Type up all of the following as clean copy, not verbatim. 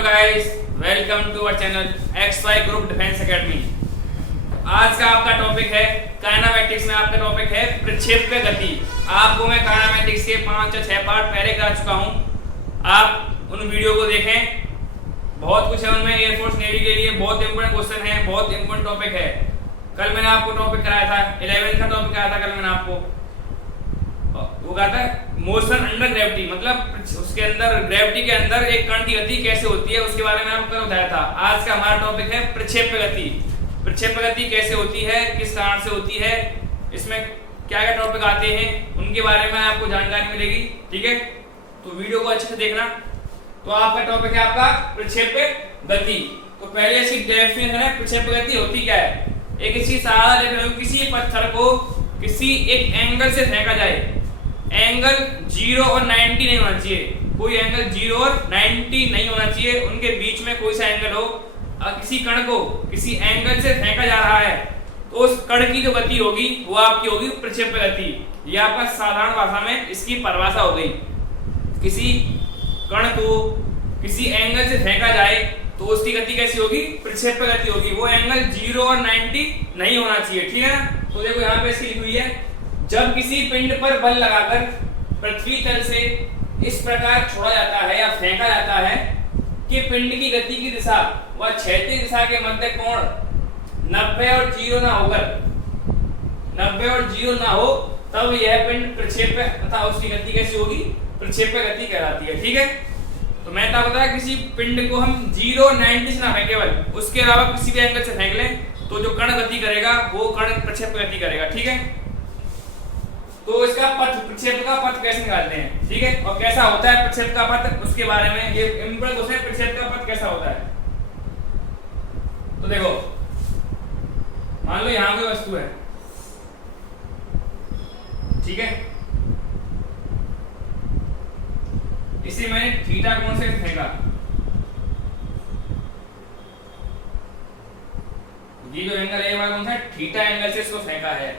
Hello guys, welcome to our channel XY group defence academy. आज का आपका topic है काइनेमैटिक्स में आपका टॉपिक है प्रक्षेप्य गति। आपको मैं काइनेमैटिक्स के 5 या 6 पार्ट पहले करा चुका हूं। आप उन वीडियो को देखें, बहुत कुछ है उनमें। एयरफोर्स नेवी के लिए बहुत इंपॉर्टेंट क्वेश्चन है, बहुत इंपॉर्टेंट टॉपिक है। कल मैंने आपको टॉपिक कराया था, 11th का टॉपिक कराया था कल मैंने आपको। वो कहा था मोशन अंडर ग्रेविटी, मतलब उसके अंदर ग्रेविटी के अंदर एक कण की गति कैसे होती है, उसके बारे में आपको बताया था। आज का हमारा टॉपिक है प्रक्षेप्य गति। प्रक्षेप्य गति कैसे होती है, किस कारण से होती है, इसमें क्या क्या टॉपिक आते हैं, उनके बारे में आपको जानकारी मिलेगी। ठीक है, तो वीडियो को अच्छे से देखना। तो आपका टॉपिक है आपका प्रक्षेप्य गति। तो पहले इसकी डेफिनेशन है, प्रक्षेप्य गति होती क्या है। एक इसकी साधारण डेफिनेशन, किसी पत्थर को किसी एक एंगल से फेंका जाए। एंगल 0 और 90 नहीं होना चाहिए, कोई एंगल 0 और 90 नहीं होना चाहिए, उनके बीच में कोई सा एंगल हो। किसी कण को किसी एंगल से फेंका जा रहा है तो उस कण की जो गति होगी वो आपकी होगी प्रक्षेप्य गति। ये आपका साधारण भाषा में इसकी परिभाषा हो गई। किसी कण को किसी एंगल से फेंका जाए तो उसकी गति कैसी होगी, प्रक्षेप्य गति होगी। वो एंगल 0 और 90 नहीं होना चाहिए। ठीक है ना। तो देखो यहाँ पे इसकी लिखी हुई है, जब किसी पिंड पर बल लगाकर पृथ्वी तल से इस प्रकार छोड़ा जाता है या फेंका जाता है कि पिंड की गति की दिशा व क्षैतिज दिशा के मध्य कोण 90 और 0 ना होकर 90 और 0 ना हो, तब यह पिंड प्रक्षेप्य तथा उसकी गति कैसी होगी, प्रक्षेप्य गति कहलाती है। ठीक है। तो मैं तो बताया किसी पिंड को हम 0 और 90 से ना फेंके, केवल उसके अलावा किसी भी एंगल से फेंक लें तो जो कण गति करेगा वो कण प्रक्षेप्य गति करेगा। ठीक है। तो इसका पथ, प्रक्षेप का पथ कैसे निकालते हैं, ठीक है, और कैसा होता है प्रक्षेप का पथ, उसके बारे में ये इंपॉर्टेंट क्वेश्चन है। प्रक्षेप का पथ कैसा होता है, तो देखो मान लो यहां कोई वस्तु है, ठीक है, इसे मैंने थीटा कोण से फेंका। ये जो एंगल है कौन सा, थीटा एंगल से इसको फेंका है।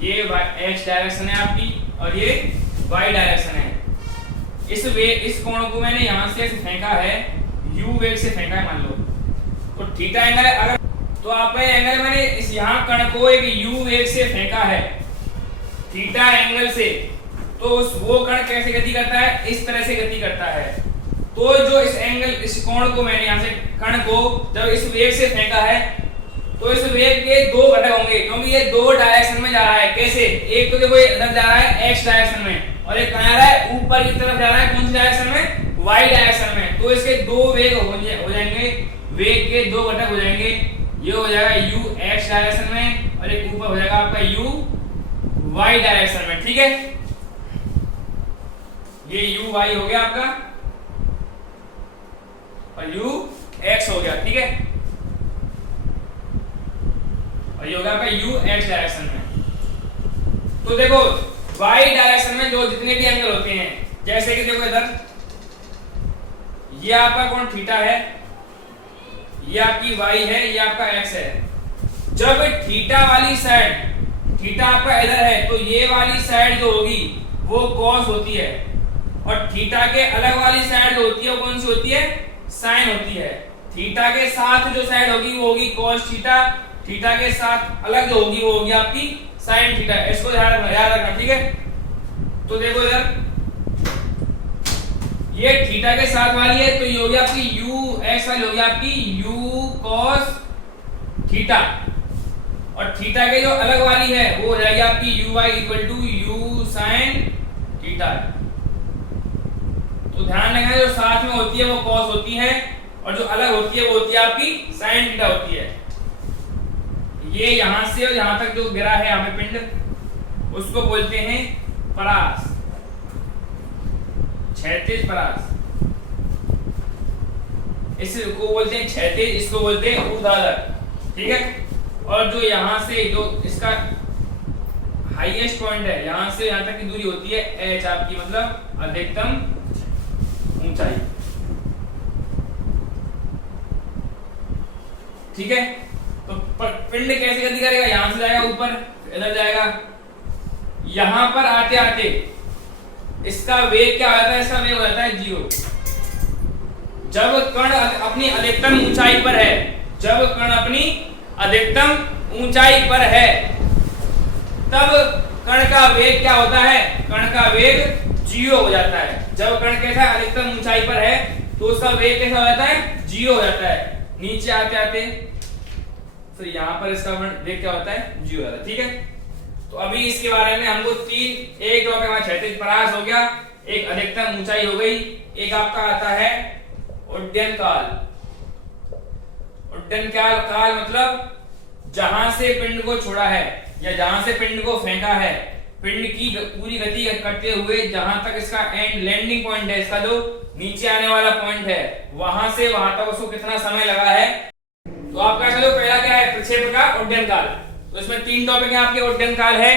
ये x डायरेक्शन है आपकी और ये y डायरेक्शन है। इस कोण को मैंने यहां से फेंका है, u वेग से फेंका है मान लो, तो थीटा एंगल है। अगर तो आपका एंगल मैंने इस यहां कण को एक u वेग से फेंका है थीटा एंगल से, तो वो कण कैसे गति करता है, इस तरह से गति करता है। तो जो इस एंगल, इस कोण को मैंने यहां से कण को जब इस वेग से फेंका है तो इस वेग के दो घटक होंगे, क्योंकि ये दो डायरेक्शन में जा रहा है। कैसे, एक तो देखो ये इधर जा रहा है x डायरेक्शन में, और एक कहां जा रहा है, ऊपर की तरफ जा रहा है, कौन सी डायरेक्शन में, y डायरेक्शन में। तो इसके दो वेग हो जाएंगे, वेग के दो घटक हो जाएंगे। ये हो जाएगा u x डायरेक्शन में और एक ऊपर हो जाएगा आपका u y डायरेक्शन में। ठीक है, ये u y हो गया आपका और u x हो गया। ठीक है, और ये होगा आपका u x डायरेक्शन में। तो देखो y डायरेक्शन में जो जितने भी एंगल होते हैं, जैसे कि देखो इधर ये आपका कोण थीटा है, ये आपकी y है, ये आपका x है। जब थीटा वाली साइड, थीटा आपका इधर है, तो ये वाली साइड जो होगी वो cos होती है, और थीटा के अलग वाली साइड जो होती है वो कौन सी होती है, sin होती है। थीटा के साथ जो साइड होगी वो होगी cos थीटा, थीटा के साथ अलग जो होगी वो होगी आपकी sin थीटा। इसको याद रखना। ठीक है, तो देखो इधर ये थीटा के साथ वाली है, तो ये होगी आपकी u x वाली होगी आपकी u cos थीटा, और थीटा के जो अलग वाली है वो हो जाएगी आपकी u y equal to u sin theta. तो ध्यान रखना, जो साथ में होती है वो cos होती है और जो अलग होती है वो होती है आपकी sin थीटा होती है। ये यहां से और यहां तक जो गिरा है यहाँ पे पिंड, उसको बोलते हैं परास, क्षैतिज परास। इसको बोलते हैं क्षैतिज, इसको बोलते हैं ऊर्ध्वाधर। ठीक है, और जो यहां से जो इसका हाईएस्ट पॉइंट है, यहां से यहां तक की दूरी होती है h आपकी, मतलब अधिकतम ऊंचाई। ठीक है, तो पिंड कैसे गति करेगा, यहां से जाएगा ऊपर, इधर जाएगा, यहां पर आते आते इसका वेग क्या होता है, इसका वेग हो जाता है 0। जब कण अपनी अधिकतम ऊंचाई पर है, जब कण अपनी अधिकतम ऊंचाई पर है, तब कण का वेग क्या होता है? कण का वेग 0 हो जाता है। जब कण कैसा अधिकतम ऊंचाई पर है तो उसका वेग कैसा हो जाता है? 0 हो जाता है। नीचे आते आते तो यहाँ पर इसका वेग क्या होता है? 0 हो जाता है। ठीक है, तो अभी इसके बारे में हमको तीन, एक टॉपिक हमारा क्षैतिज परास हो गया, एक अधिकतम ऊंचाई हो गई, एक आपका आता है उड्डयन काल। उड्डयन काल मतलब जहां से पिंड को छोड़ा है या जहां से पिंड को फेंका है, पिंड की पूरी गति करते हुए जहां तक इसका एंड लैंडिंग पॉइंट है, इसका जो नीचे आने वाला पॉइंट है, वहां से वहां तक उसको कितना समय लगा है। तो आपका चलो पहला क्या है? प्रक्षेप का उड्डयन काल। तो इसमें तीन टॉपिक है आपके। उड्डयन काल है,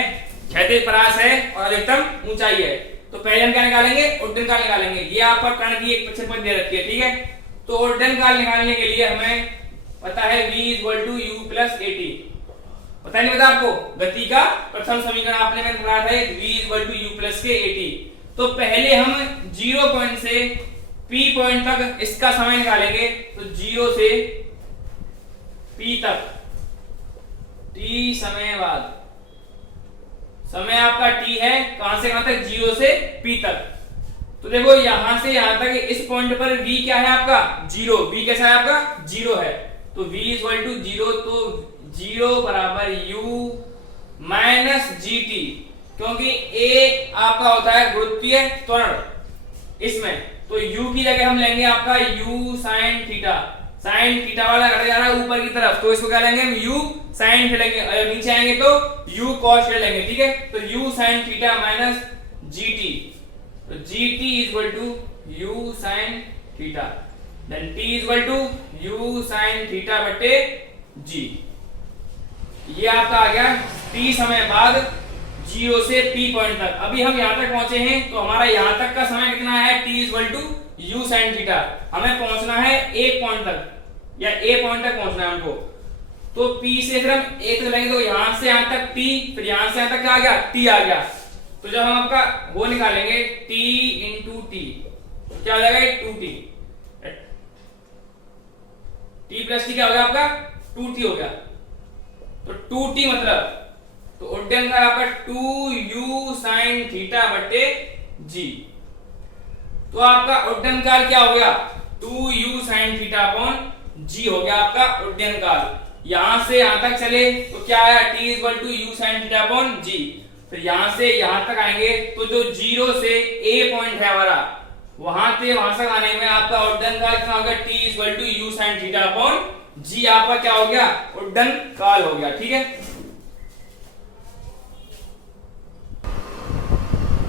क्षैतिज परास है और अधिकतम ऊंचाई है। तो पहले हम क्या निकालेंगे? उड्डयन काल निकालेंगे। ये आपका कण की एक प्रक्षेपण दे रखी है, ठीक है। तो उड्डयन काल निकालने के लिए हमें पता है v = u + at। पता नहीं पता आपको? गति का प्रथम समीकरण आपने मैंने पढ़ा था, v = u + at। तो पहले हम 0 पॉइंट से p पॉइंट तक इसका समय निकालेंगे। तो 0 से p तक t समय बाद, समय आपका t है, कहां से कहां तक? 0 से p तक। तो देखो यहां से यहां तक इस पॉइंट पर v क्या है आपका? 0। v कैसा है आपका? 0 है। तो v = 0, तो 0 = u - gt, क्योंकि a आपका होता है गुरुत्वीय त्वरण इसमें। तो u की जगह हम लेंगे आपका u sin theta. sin theta वाला घट जा रहा है ऊपर की तरफ, तो इसको क्या लेंगे हम? u sin थीटा लेंगे। और नीचे आएंगे तो u cos थीटा लेंगे, ठीक है। तो u sin थीटा - gt, तो gt = u sin theta, then t = u sin theta बटे g। ये आपका आ गया t समय बाद 0 से p पॉइंट तक। अभी हम यहां तक पहुंचे हैं, तो हमारा यहां तक का समय कितना है? t = u sin theta. हमें पहुंचना है एक पॉइंट तक या a पॉइंट तक पहुंचना है हमको। तो p से फिर हम एक तक लेंगे, तो यहां से यहां तक t, फिर यहां से यहां तक क्या आ गया? t आ गया। तो जब हम आपका वो निकालेंगे t × t, तो क्या हो जाएगा? 2t। t + t क्या हो गया आपका? 2t हो गया। तो 2t मतलब, तो उड्डयन काल आपका 2u sin थीटा बटे g। तो आपका उड्डयन काल क्या हो गया? 2u sin theta upon g हो गया आपका उड्डयन काल। यहां से यहां तक चले तो क्या आया? t = u sin theta upon g। फिर यहां से यहां तक आएंगे तो जो 0 से a पॉइंट है हमारा, वहां से वहां तक आने में आपका उड्डयन काल कितना हो गया? t = u sin theta upon g आपका क्या हो गया? उड्डयन काल हो गया, ठीक है।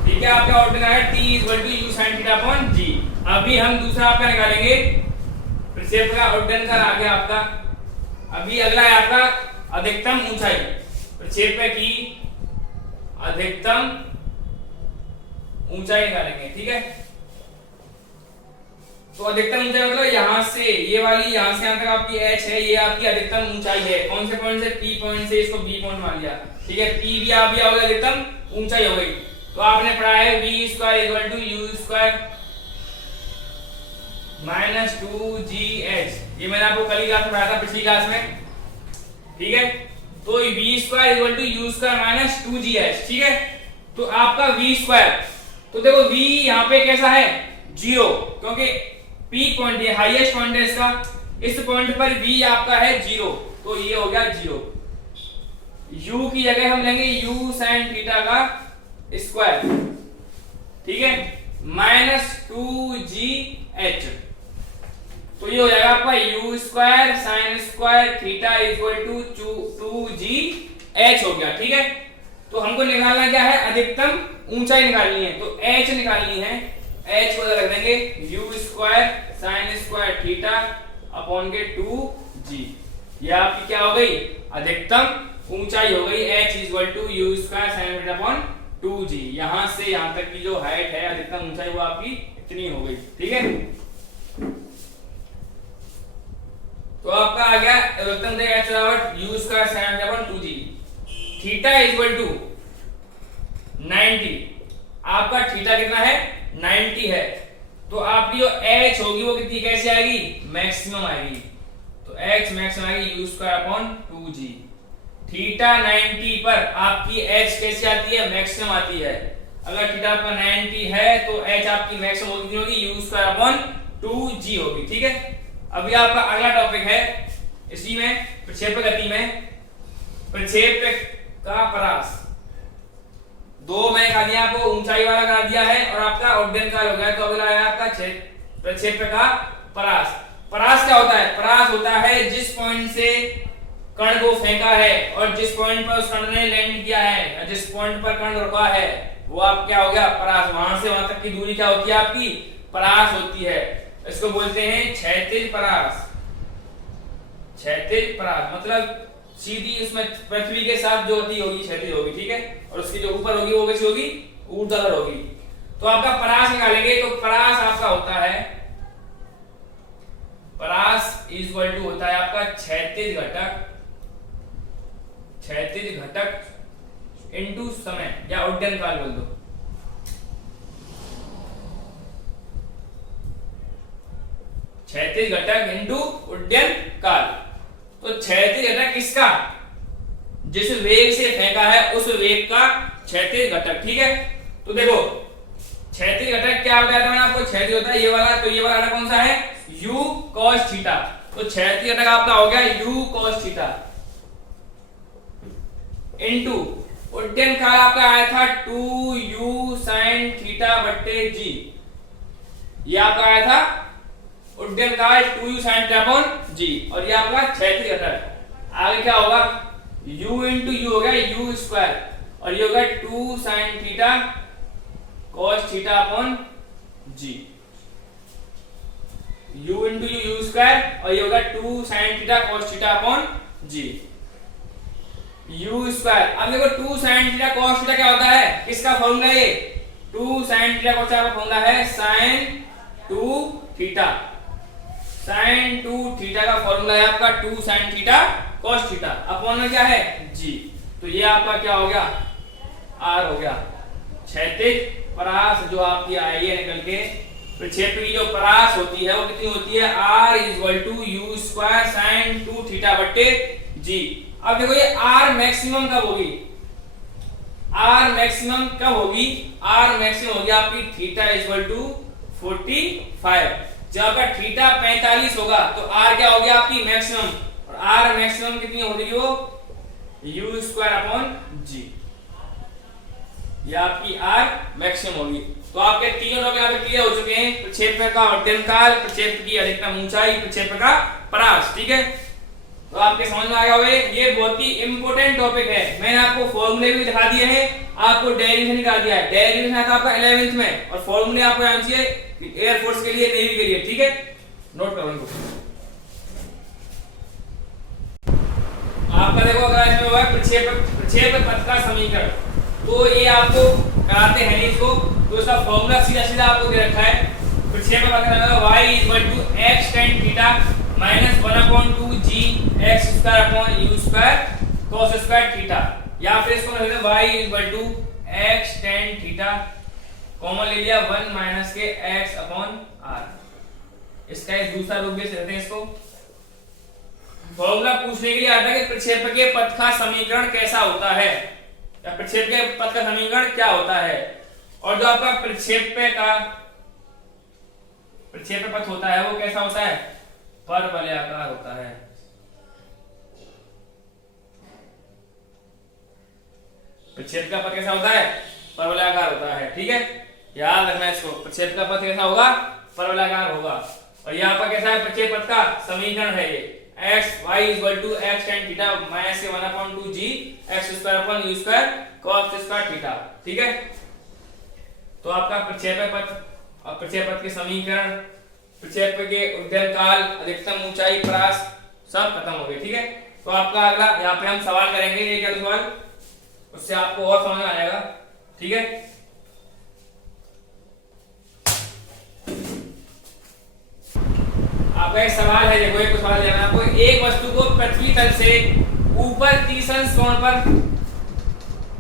ठीक है, आपका उड्डयन काल है t = u sin theta upon g। अभी हम दूसरा आपका निकालेंगे प्रक्षेप का उड्डयन काल। आ गया आपका। अभी अगला है आपका अधिकतम ऊंचाई। प्रक्षेप की अधिकतम ऊंचाई निकालेंगे, ठीक है। तो अधिकतम ऊंचाई मतलब यहां से ये वाली, यहां से यहां तक आपकी h है, ये आपकी अधिकतम ऊंचाई है। कौन से पॉइंट से? p पॉइंट से, इसको b पॉइंट मान लिया, ठीक है। p भी आप भी आओगे, अधिकतम ऊंचाई हो गई। तो आपने पढ़ा है v² = u² - 2gh। ये मैंने आपको कल ही क्लास में पढ़ाया था, पिछली क्लास में, ठीक है। तो v² = u² - 2gh, ठीक है। तो आपका v², तो देखो v यहाँ पे कैसा है? 0, क्योंकि पीक पॉइंट है, हाईएस्ट पॉइंट है इसका। इस पॉइंट पर v आपका है 0, तो ये हो गया 0। u की जगह हम लेंगे u sin थीटा का स्क्वायर, ठीक है, -2gh। तो ये हो जाएगा आपका u² sin² थीटा = 2gh हो गया, ठीक है। तो हमको निकालना क्या है? अधिकतम ऊंचाई निकालनी है, तो h निकालनी है। h को रख देंगे u² sin² थीटा अपॉन के 2g। ये आपकी क्या हो गई? अधिकतम ऊंचाई हो गई। h = u² sin theta upon 2g। यहां से यहां तक की जो हाइट है, अधिकतम ऊंचाई, वो आपकी इतनी हो गई, ठीक है। तो आपका आ गया अधिकतम u² sin theta upon 2g। Theta = 90। आपका थीटा कितना है? 90 है। तो तो आपकी जो h होगी वो कितनी कैसे आएगी, मैक्सिमम आएगी। तो h मैक्सिमम आएगी u square upon 2g। Theta 90 पर आपकी h कैसे आती है, मैक्सिमम आती है। अगर थीटा पर 90 है तो h आपकी मैक्सिमम होगी u स्क्वायर अपॉन 2g होगी। ठीक है, अभी आपका अगला टॉपिक है इसी में प्रक्षेपक गति में प्रक्षेपक का परास। दो मैंने कहा दिया आपको, ऊंचाई वाला करा दिया है और आपका उड्डयनकाल हो गया। तो अगला है आपका प्रक्षेपक का परास। परास क्या होता है, परास होता है जिस पॉइंट से कण को फेंका है और जिस पॉइंट पर उस कण ने लैंड किया है, जिस पॉइंट पर कण रुका है वो आप क्या हो गया, परास। वहां से वहां तक की दूरी क्या होती है, आपकी परास होती है। इसको बोलते हैं क्षैतिज परास। क्षैतिज परास मतलब सीधी उसमें पृथ्वी के साथ जो होती होगी क्षैतिज होगी। ठीक है, और उसकी जो ऊपर होगी वो कैसी होगी, ऊर्ध्वाधर होगी। तो आपका परास निकालेंगे तो परास आपका होता है, परास इक्वल टू होता है आपका क्षैतिज घटक, क्षैतिज घटक इनटू समय या उड्डयनकाल बोल दो। क्षैतिज घटक इनटू उड्डयनकाल। तो क्षैतिज घटक किसका, जिस वेग से फेंका है उस वेग का क्षैतिज घटक। ठीक है, तो देखो क्षैतिज घटक क्या बताया था मैंने आपको, क्षैतिज होता है ये वाला। तो ये वाला घटक कौन सा है, u cos थीटा। तो क्षैतिज घटक आपका हो गया u cos थीटा इनटू उड्डयनकाल आपका आया था 2u sin थीटा बट्टे g। ये आपका आया था उड्डयनकाल 2u sin theta upon g और ये आपका क्षैतिज घटक। आगे क्या होगा, u इंटू यू हो गया u स्क्वायर और ये होगा 2 sin theta cos theta upon g। u into you square और ये होगा 2 sin theta cos theta upon g u square. अब देखो 2 sin थीटा cos थीटा क्या होता है, किसका फॉर्मूला ये, 2 sin थीटा cos थीटा का फॉर्मूला है sin 2 थीटा। sin 2 थीटा का फॉर्मूला है आपका 2 sin theta cos theta upon में क्या है g। तो ये आपका क्या हो गया, r हो गया। क्षैतिज परास जो आपकी आई है निकल के, प्रक्षेपक की जो परास होती है वो कितनी होती है, r equal to u square sin 2 theta बट्टे g। अब देखो ये r मैक्सिमम कब होगी, r मैक्सिमम कब होगी, r मैक्सिमम होगी आपकी थीटा इक्वल टू 45। जब आपका थीटा 45 होगा तो r क्या होगी आपकी मैक्सिमम, और r मैक्सिमम कितनी होगी वो u स्क्वायर अपॉन g। ये आपकी r मैक्सिमम होगी। तो आपके तीनों टॉपिक यहाँ पे क्लियर हो चुके हैं, प्रक्षेपक का उड्डयनकाल, प्रक्षेपक की अधिकतम ऊंचाई, प्रक्षेपक का परास। ठीक है, तो आपके समझ में आ गया होगा। ये बहुत ही इंपॉर्टेंट टॉपिक है। मैंने आपको फॉर्मूले भी दिखा दिए हैं, आपको डेरिवेशन दिखा दिया है। डेरिवेशन आता आपका 11th में और फॉर्मूले आपको आना चाहिए एयरफोर्स के लिए, नेवी के लिए। ठीक है, नोट करो इनको। आपका देखो अगर इसमें हुआ प्रक्षेपक पथ का समीकरण, तो ये आपको कराते हैं इसको। तो इसका फॉर्मूला सीधा सीधा आपको दे रखा है। प्रक्षेपक पथ का समीकरण y equal to x tan theta minus 1/2 g x square upon u square cos square theta, या फिर इसको लिख दें y equal to x tan theta common ले लिया 1 माइनस के x अपॉन r। इसका एक दूसरा रूप भी कहते हैं इसको। फॉर्मूला पूछने के लिए आता है कि प्रक्षेपक के पथ का समीकरण कैसा होता है, या प्रक्षेपक के पथ का समीकरण क्या होता है। और जो आपका प्रक्षेपक पथ होता है वो कैसा होता है, परवलयाकार होता है। प्रक्षेपक का पथ कैसा होता है, परवलयाकार होता है। ठीक है, याद रखना इसको, प्रक्षेपक का पथ कैसा होगा, परवलयाकार होगा। और यहाँ पर कैसा है प्रक्षेपक पथ का समीकरण है, ये x y equal to x tan theta minus के 1/2 g x square upon u square cos square theta. ठीक है, तो आपका प्रक्षेपक पथ और प्रक्षेपक के समीकरण, प्रक्षेपक के उड्डयनकाल, अधिकतम ऊंचाई, परास सब खत्म हो गए। ठीक है, तो आपका अगला यहाँ पे हम सवाल करेंगे, एक या दो सवाल, उससे आपको और समझ में आ जाएगा। ठीक है, आपका एक सवाल है, देखो एक सवाल है आपको। एक वस्तु को पृथ्वी तल से ऊपर 30 अंश कोण पर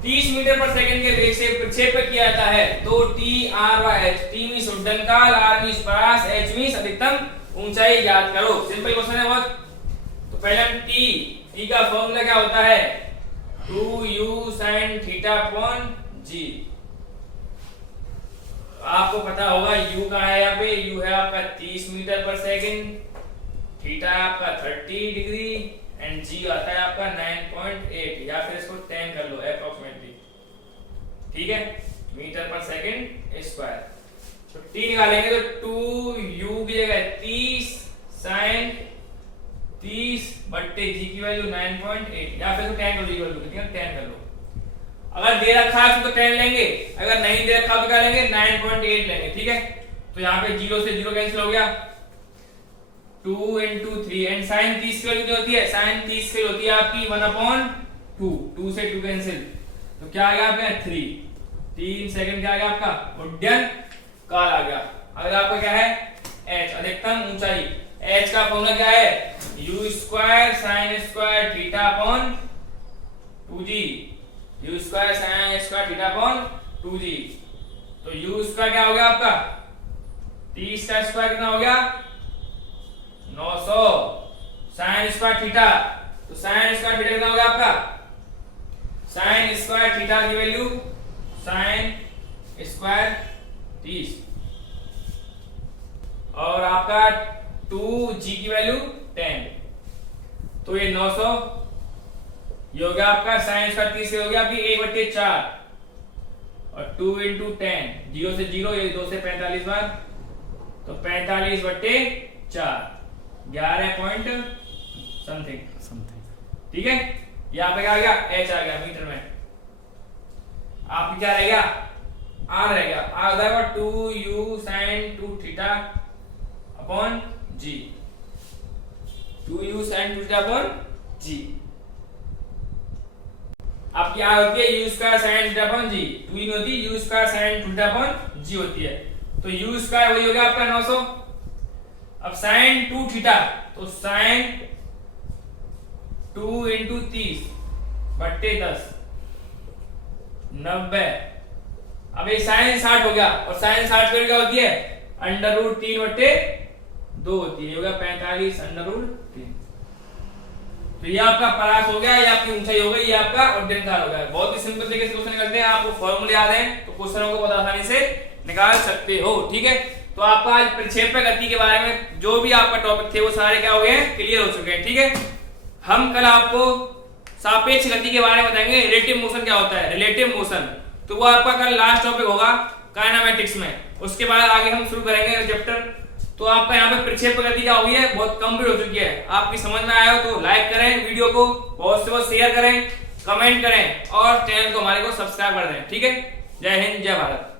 30 मीटर पर सेकंड के वेग से प्रक्षेपण किया जाता है तो TR/h, T मींस उड्डयनकाल, R मींस प्रयास, H मींस अधिकतम ऊंचाई ज्ञात करो। सिंपल क्वेश्चन है बहुत। तो पहले हम T का फॉर्मूला क्या होता है 2u sin theta upon g। आपको पता होगा u का है, यहाँ पे u है आपका 30 मीटर पर सेकंड, थीटा है आपका 30 डिग्री एंड g आता है आपका 9.8 या फिर इसको 10 कर लो अप्रोक्सीमेटली, ठीक है, मीटर पर सेकंड स्क्वायर। तो t निकालेंगे तो 2u की जगह 30 sin 30 बट्टे g की वैल्यू 9.8 या फिर 10 कर लो, कितनी 10 कर लो। अगर दे रखा है तो 10 लेंगे, अगर नहीं दे रखा तो क्या लेंगे 9.8 लेंगे, ठीक है। तो यहाँ पे 0 से 0 कैंसिल हो गया, 2 into 3 एंड sin 30 की वैल्यू क्या होती है, sin 30 की होती है आपकी 1/2, 2 से 2 कैंसिल, तो क्या आ गया आपका 3 सेकंड क्या आ गया आपका उड्डयन काल आ गया। अगर आपका क्या है h अधिकतम ऊंचाई, h का फॉर्मूला क्या है u square sin square theta upon 2g, u square sin square theta upon 2g। तो u स्क्वायर क्या हो गया आपका 30 का स्क्वायर कितना हो गया 900 sin स्क्वायर थीटा, तो sin स्क्वायर थीटा कितना हो गया आपका sin स्क्वायर थीटा की वैल्यू sin स्क्वायर 30 और आपका 2g की वैल्यू 10, तो ये 900 ये हो गया आपका sin स्क्वायर 30 से हो गया आपकी 1/4 और 2 into 10, 0 से 0 ये 2 से 45 बार, तो 45/4 11 पॉइंट समथिंग, ठीक है। यहाँ पे क्या आ गया h आ गया मीटर में, आपकी क्या रह गया r रह गया, r हो जाएगा 2u sin 2 theta upon g, 2u sin 2 theta upon g। आपकी r होती है u square sin theta upon g, 2 नहीं होती u square sin 2 theta upon g होती है, तो u स्क्वायर वही हो गया आपका 900। अब sin 2 थीटा, तो sin 2 into 30 बट्टे 10 90। अब ये sin 60 हो गया और sin 60 की क्या होती है √3/2 होती है, हो गया 45 √3। तो ये आपका परास हो गया, ये आपकी ऊंचाई हो गई, ये आपका उड्डयनकाल हो गया। बहुत ही सिंपल तरीके से क्वेश्चन करते हैं, आपको फॉर्मूले याद हैं तो क्वेश्चनों को बहुत आसानी से निकाल सकते हो, ठीक है। तो आपका आज प्रक्षेपण गति के बारे में जो भी आपका टॉपिक थे वो सारे क्या हो गए हैं क्लियर हो चुके हैं, ठीक है। हम कल आपको सापेक्ष गति के बारे में बताएंगे, रिलेटिव मोशन क्या होता है, रिलेटिव मोशन, तो वो आपका कल लास्ट टॉपिक होगा काइनेमैटिक्स में। उसके बाद आगे हम शुरू करेंगे चैप्टर। तो आपका यहाँ पे प्रक्षेपण गति क्या हो गई है बहुत कंप्लीट हो चुकी है। आपकी समझ में आया हो तो लाइक करें वीडियो को, बहुत से बहुत शेयर करें, कमेंट करें और चैनल को हमारे को सब्सक्राइब कर दें, ठीक है। जय हिंद, जय भारत।